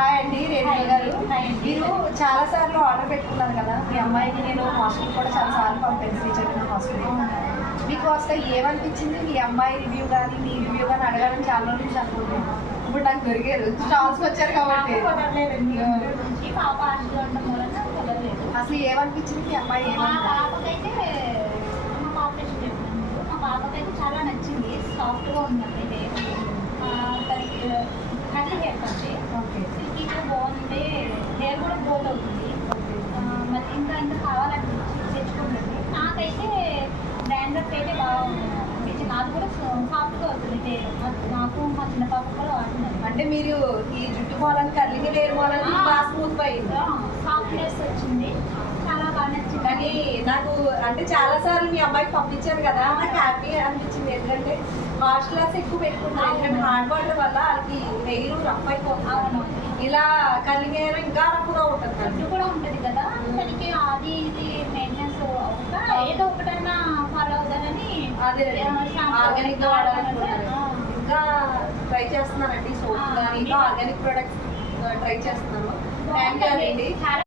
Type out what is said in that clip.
Hi అండి, రేణుక గారు. మీరు చాలా సార్లు ఆర్డర్ పెట్టుకున్నారు కదా, మీ అమ్మాయికి నేను హాస్టల్ కూడా చాలా సార్లు పంపాను, శ్రీచైతన్య హాస్టల్. మీకు అసలు ఏమనిపించింది? మీ అమ్మాయి రివ్యూ కానీ మీ రివ్యూ కానీ అడగాలని చాలా రోజుల నుంచి అనుకుంటున్నాను. ఇప్పుడు నాకు దొరికారు, స్టాల్స్కి వచ్చారు కాబట్టి. అసలు ఏమనిపించింది? మీ అమ్మాయి పాపకైతే చాలా నచ్చింది, సాఫ్ట్గా ఉందండి. తనకి కర్లీ హెయిర్ వచ్చి సిల్కీగా బాగుంది, హెయిర్ కూడా గ్రోత్ అవుతుంది. మరి ఇంకా ఇంకా కావాలని తెచ్చుకుంటుంది. నాకైతే బ్రాండెడ్ అయితే బాగుంది, నాకు కూడా సాఫ్ట్గా అవుతుంది హెయిర్. నాకు మా చిన్న పాప కూడా వాడుతున్నారు. అంటే మీరు ఈ జుట్టు పోవాలని కర్లీకి హెయిర్ పోవాలని బాగా స్మూత్ అయింది, సాఫ్ట్నెస్ వచ్చింది, చాలా బాగా నచ్చింది. కానీ నాకు అంటే చాలా సార్లు మీ అమ్మాయికి పంపించాను కదా, నాకు హ్యాపీ అనిపించింది. ఎందుకంటే హాస్టల్స్ ఎక్కువ పెట్టుకుంటారు, ఎందుకంటే హార్డ్ వాటర్ వల్ల వాళ్ళకి హెయిర్ రఫ్ అయిపోతుంది. ఇలా కర్లింగ్ హెయిర్ ఇంకా రఫ్గా ఉంటుంది, జుట్టు కూడా ఉంటుంది కదా, దానికి అది ఇది మెయింటెనెన్స్ అవుతా ఏదో ఒకటైనా ఫాలో అవుతానని అదే ఆర్గానిక్ గా వాడాలనుకుంటున్నాను. ఇంకా ట్రై చేస్తున్నానండి, సోప్ కానీ ఇంకా ఆర్గానిక్ ప్రొడక్ట్స్ ట్రై చేస్తున్నాను. థ్యాంక్ యూ అండి.